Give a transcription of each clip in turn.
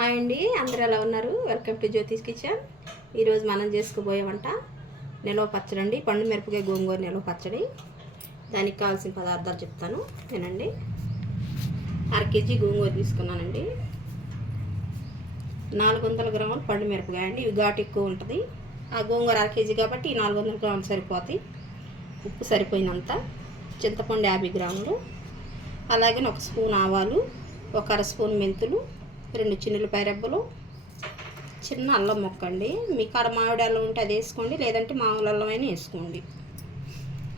Hi అండి, అందరూ ఎలా ఉన్నారు? Welcome to Jyothish kitchen. ఈరోజు మనం చేసుకోబోయే వంట నిలవ పచ్చడి అండి. పండు మిరపకాయ గోంగూర నిలవ పచ్చడి. దానికి కావాల్సిన పదార్థాలు చెప్తాను వినండి. 1/2 కేజీ గోంగూర తీసుకున్నానండి. 400 గ్రాములు పండు మిరపకాయ అండి. ఇవి ఘాటు ఎక్కువ ఉంటుంది. ఆ గోంగూర 1/2 కేజీ కాబట్టి 400 గ్రాములు సరిపోతాయి. ఉప్పు సరిపోయినంత. చింతపండు 50 గ్రాములు. అలాగే 1 స్పూన్ ఆవాలు, 1 అర స్పూన్ మెంతులు, 2 చిన్నులపాయ రెబ్బలు, చిన్న అల్లం ముక్క అండి. మీ కాడ మామిడి అల్లం ఉంటే అది వేసుకోండి, లేదంటే మామూలు అల్లం అయినా వేసుకోండి.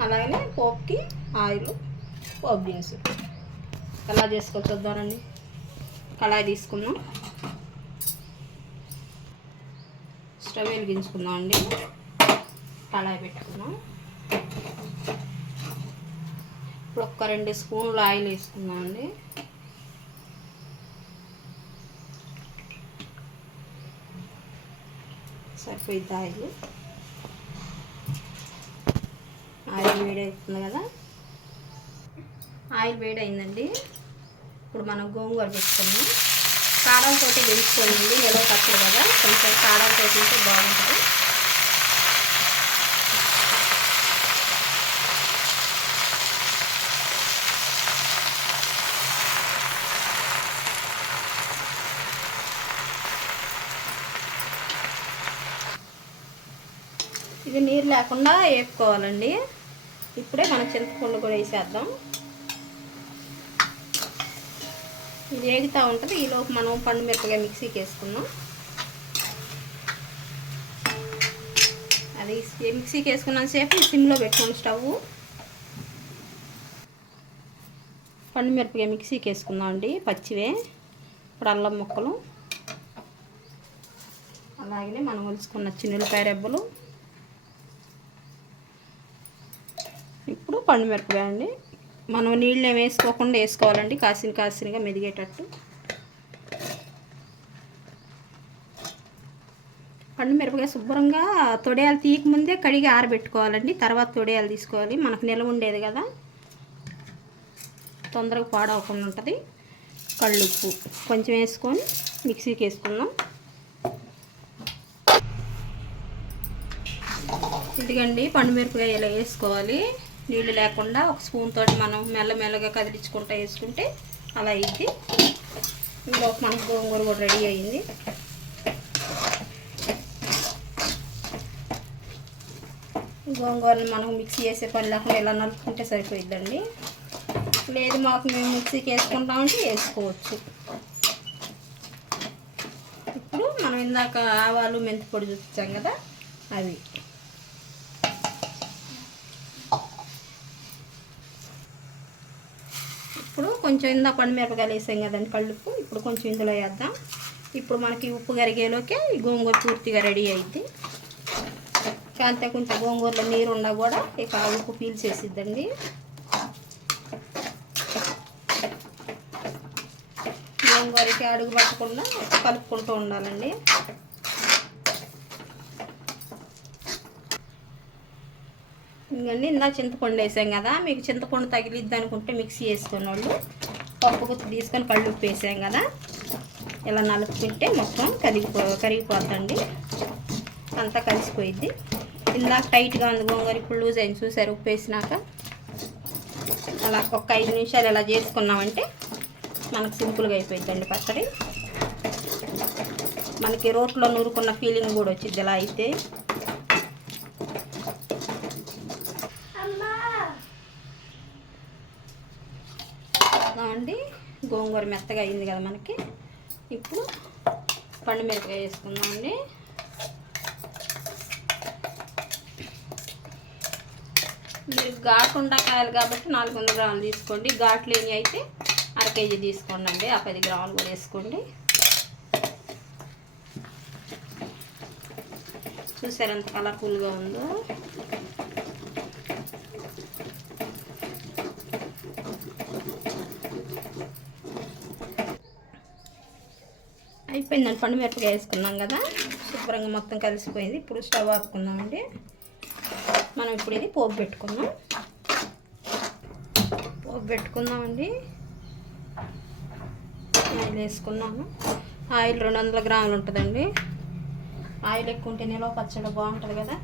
అలాగే పోపుకి ఆయిల్, పోపు దినుసు. ఎలా చేసుకో చూద్దామండి. కళాయి తీసుకుందాం, స్టవ్ వెలిగించుకుందాం అండి. కళాయి పెట్టుకుందాం. ఇప్పుడు 2 స్పూన్లు ఆయిల్ వేసుకుందాం అండి. సరిపోయింది ఆయిల్ వేడవుతుంది కదా. ఆయిల్ వేడైందండి. ఇప్పుడు మనం గోంగూర పెట్టుకున్నాం. కారంతో వేసుకోండి. నిలవ పచ్చడి కదా, కొంచెం కారంతో తింటే బాగుంటుంది. ఇది నీరు లేకుండా వేపుకోవాలండి. ఇప్పుడే మనం చింతపండు కూడా వేసేద్దాం. ఇది వేగుతూ ఉంటుంది. ఈలోపు మనం పండు మిరపకాయ మిక్సీకి వేసుకుందాం. అది మిక్సీకి వేసుకున్నంతసేపు సిమ్లో పెట్టుకోండి స్టవ్. పండు మిరపకాయ మిక్సీకి వేసుకుందాం అండి, పచ్చివే. ఇప్పుడు అల్లం ముక్కలు, అలాగే మనం ఒలుచుకున్న చిన్నులపాయ రెబ్బలు, ఇప్పుడు పండు మిరపకాయ అండి. మనం నీళ్ళు ఏమి వేసుకోకుండా వేసుకోవాలండి, కాసినగా మెదిగేటట్టు. పండు మిరపకాయ శుభ్రంగా తొడియాలు తీయకముందే కడిగి ఆరబెట్టుకోవాలండి. తర్వాత తొడియాలు తీసుకోవాలి. మనకు నిల్వ ఉండేది కదా, తొందరగా పాడవకుండా ఉంటుంది. కళ్ళుప్పు కొంచెం వేసుకొని మిక్సీకి వేసుకుందాం. ఇదిగండి పండు మిరపకాయ ఇలా వేసుకోవాలి, నీళ్ళు లేకుండా. 1 స్పూన్ తోటి మనం మెల్లమెల్లగా కదిలించుకుంటూ వేసుకుంటే అలా అయింది. ఇంకో మనకు గోంగూర కూడా రెడీ అయింది. గోంగూరని మనం మిక్సీ వేసే పని లేకుండా ఇలా నలుపుకుంటే సరిపోయిద్దండి. లేదు మాకు మేము మిక్సీకి వేసుకుంటామంటే వేసుకోవచ్చు. ఇప్పుడు మనం ఇందాక ఆవాలు మెంతి పొడి చూపించాం కదా, అవి ఇప్పుడు కొంచెం ఇందాక పండు మిరపకాయలు వేసాం కదండి, కళ్ళుప్పు. ఇప్పుడు కొంచెం ఇందులో వేద్దాం. ఇప్పుడు మనకి ఉప్పు కరిగేలోకే ఈ గోంగూర పూర్తిగా రెడీ అయింది. అంతే, కొంచెం గోంగూరలో నీరు ఉన్నా కూడా ఇక ఉప్పు పీల్చేసిద్దండి. గోంగూరకి అడుగు పట్టకుండా కలుపుకుంటూ ఉండాలండి. ఇంకండి ఇందాక చింతపండు వేసాం కదా, మీకు చింతపండు తగిలిద్ది అనుకుంటే మిక్సీ వేసుకున్న వాళ్ళు పప్పు గుత్తి తీసుకొని కళ్ళుప్పు వేసాం కదా, ఇలా నలుపుకుంటే మొత్తం కరిగిపోద్దండి, అంతా కలిసిపోయిద్ది. ఇందాక టైట్గా ఉంది గోంగూర, ఇప్పుడు లూజ్ అయింది చూసారు. ఉప్పు వేసినాక అలా ఒక 5 నిమిషాలు ఇలా చేసుకున్నామంటే మనకు సింపుల్గా అయిపోయిద్దండి పచ్చడి. మనకి రోట్లో నూరుకున్న ఫీలింగ్ కూడా వచ్చింది ఇలా అయితే. అండి గోంగూర మెత్తగా అయింది కదా మనకి. ఇప్పుడు పండు మిరపకాయ వేసుకుందామండి. మీరు ఘాటు ఉండకాయలు కాబట్టి 400 గ్రాములు తీసుకోండి. ఘాటు లేని అయితే 1/2 కేజీ తీసుకోండి అండి. ఆ 10 గ్రాములు కూడా వేసుకోండి. చూసారు ఎంత కలర్ఫుల్గా ఉందో. అయిపోయిందండి. పండు మిరపకాయ వేసుకున్నాం కదా, శుభ్రంగా మొత్తం కలిసిపోయింది. ఇప్పుడు స్టవ్ ఆపుకుందామండి. మనం ఇప్పుడు ఇది పోపు పెట్టుకుందామండి. ఆయిల్ వేసుకున్నాను. ఆయిల్ 200 గ్రాములు ఉంటుందండి. ఆయిల్ ఎక్కువ ఉంటే నిలవ పచ్చడి బాగుంటుంది కదా.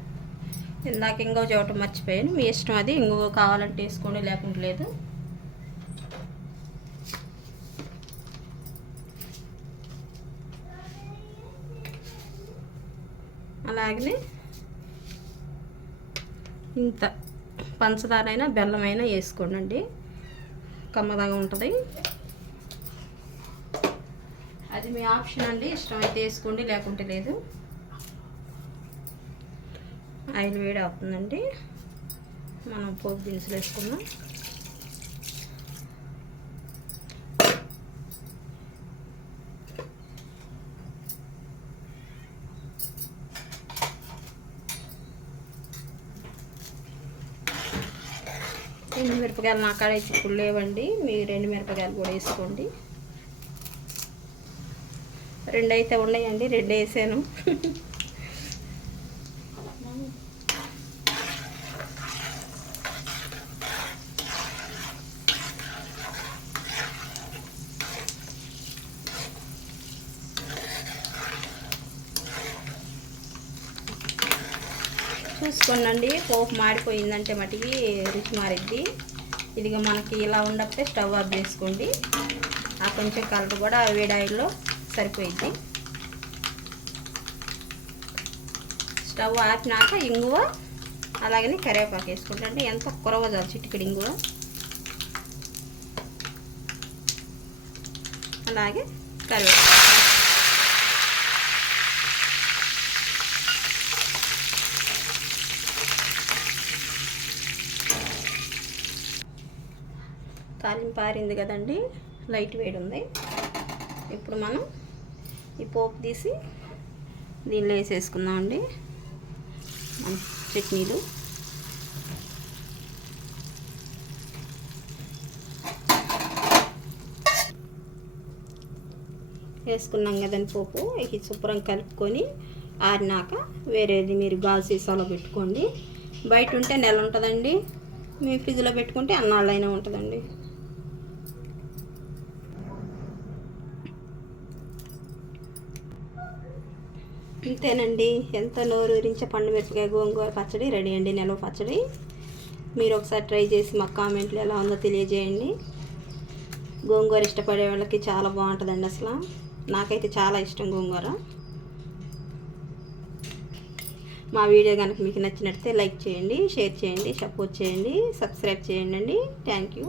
ఇందాక ఇంగువ చూడటం మర్చిపోయాను, మీ ఇష్టం అది. ఇంగువ కావాలంటే వేసుకోండి, లేకుంటే లేదు. అలాగనే ఇంత పంచదారైనా బెల్లమైనా వేసుకోండి, కమ్మదాగా ఉంటుంది. అది మీ ఆప్షన్ అండి, ఇష్టమైతే వేసుకోండి, లేకుంటే లేదు. ఆయిల్ వేడి అవుతుందండి, మనం పోపు దినుసులు వేసుకుందాం. మిరపకాయలు నా కాడ అయితే ఇప్పుడు లేవండి, మీరు మిరపకాయలు కూడా వేసుకోండి. 2 అయితే ఉన్నాయండి, 2 వేసాను. చూసుకోండి, పోపు మాడిపోయిందంటే మటుకి రుచి మారిద్ది. ఇదిగా మనకి ఇలా ఉండకపోతే స్టవ్ ఆఫ్ చేసుకోండి. ఆ కొంచెం కలర్ కూడా వేడి ఆయిల్లో సరిపోయిద్ది. స్టవ్ ఆపినాక ఇంగువ అలాగనే కరివేపాకు వేసుకుంటండి. ఎంత కొరవ చాలు, చిటికెడు ఇంగువ, అలాగే కరివేపాకు. తాలింపు ఆరింది కదండి, లైట్ వేడి ఉంది. ఇప్పుడు మనం ఈ పోపు తీసి దీనిలో వేసేసుకుందామండి. చట్నీలు వేసుకున్నాం కదండి. పోపు ఇది శుభ్రం కలుపుకొని ఆరినాక వేరేది మీరు గాజు సీసాలో పెట్టుకోండి. బయట ఉంటే నెల ఉంటుందండి, మీ ఫ్రిడ్జ్లో పెట్టుకుంటే అన్నాళ్ళైనా ఉంటుందండి. ఇంతేనండి, ఎంత నోరూరించే పండు మిరపకాయ గోంగూర పచ్చడి రెడీ అండి, నిల్వ పచ్చడి. మీరు ఒకసారి ట్రై చేసి మాకు కామెంట్లు ఎలా ఉందో తెలియజేయండి. గోంగూర ఇష్టపడే వాళ్ళకి చాలా బాగుంటుందండి, అసలు నాకైతే చాలా ఇష్టం గోంగూర. మా వీడియో కనుక మీకు నచ్చినట్లయితే లైక్ చేయండి, షేర్ చేయండి, సపోర్ట్ చేయండి, సబ్స్క్రైబ్ చేయండి. Thank you.